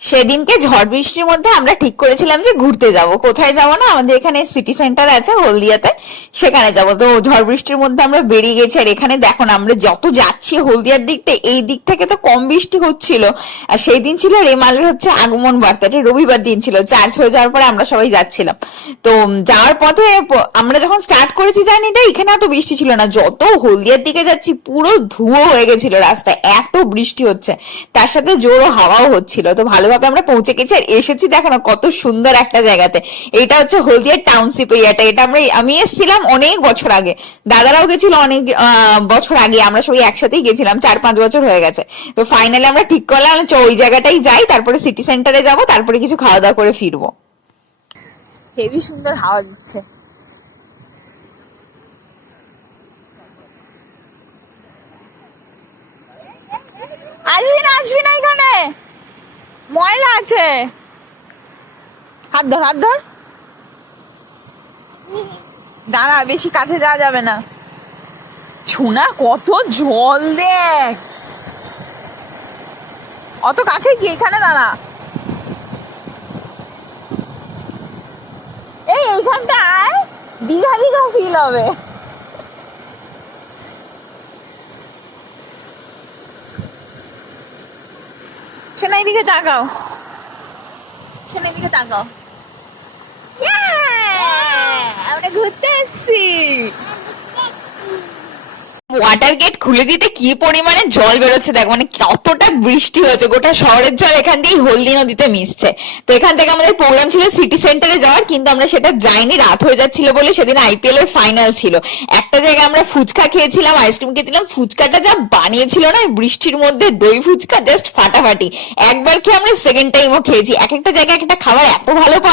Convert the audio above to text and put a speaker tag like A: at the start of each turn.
A: সেদিনকে ঝড় বৃষ্টির মধ্যে আমরা ঠিক করেছিলাম যে ঘুরতে যাব। কোথায় যাব না? আমাদের এখানে সিটি সেন্টার আছে, হলদিয়াতে। সেখানে যাব। তো ঝড় বৃষ্টির মধ্যে আমরা বেরিয়ে গেছি, আর এখানে দেখো না, আমরা যত যাচ্ছি হলদিয়ার দিক থেকে, এই দিক থেকে তো কম বৃষ্টি হচ্ছিল। আর সেই দিন ছিল রেমালের হচ্ছে আগমন বার্তা। এটা রবিবার দিন ছিল, চার্জ হয়ে যাওয়ার পরে আমরা সবাই যাচ্ছিলাম। তো যাওয়ার পথে আমরা যখন স্টার্ট করেছি জার্নিটা, এখানে এত বৃষ্টি ছিল না। যত হলদিয়ার দিকে যাচ্ছি, পুরো ধুয়ো হয়ে গেছিল রাস্তায়। এত বৃষ্টি হচ্ছে। তার সাথে জোরো হাওয়াও হচ্ছিল। তো ভালোভাবে আমরা পৌঁছে গেছি। আর এসেছি দেখো না, কত সুন্দর একটা জায়গাতে। এটা হচ্ছে হলদিয়ার টাউনশিপ এরিয়াটা। এটা আমরা আমি এসেছিলাম অনেক বছর আগে। দাদারাও গেছিল অনেক বছর আগে। আমরা সবাই একসাথেই গেছিলাম, চার পাঁচ বছর হয়ে গেছে। তো ফাইনালি আমরা ঠিক করলাম ওই জায়গাটাই যাই, তারপরে সিটি সেন্টারে যাব, তারপরে কিছু খাওয়া দাওয়া করে ফিরবো। হেভি সুন্দর হাওয়া দিচ্ছে আসবি না আসবি না এখানে ময়লা আছে। হাত ধর হাত ধর। দাঁড়া, বেশি কাছে যাওয়া যাবে না। শোনা কত জল দেখ। অত কাছে কি এখানে দাঁড়া। এই, এইখানটায় দীঘা দীঘা ফিল হবে। শোনা এদিকে তাকাও। শোনা এদিকে তাকাও। আমরা ঘুরতে এসছি। ওয়াটার গেট খুলে দিতে কি পরিমাণে জল বেরোচ্ছে দেখ মানে কতটা বৃষ্টি হয়েছে, গোটা শহরের জল এখান দিয়ে হলদি নদীতে মিশছে। তো এখান থেকে আমাদের প্রোগ্রাম ছিল সিটি সেন্টারে যাওয়ার, কিন্তু আমরা সেটা যাইনি, রাত হয়ে যাচ্ছিল বলে সেদিন আইপিএল এর ফাইনাল ছিল। একটা জায়গায় আমরা ফুচকা খেয়েছিলাম আইসক্রিম খেয়েছিলাম, ফুচকাটা যা বানিয়েছিল না বৃষ্টির মধ্যে দই ফুচকা জাস্ট ফাটাফাটি। একবার খেয়ে আমরা সেকেন্ড টাইমও খেয়েছি। এক একটা জায়গায় এক একটা খাবার এত ভালো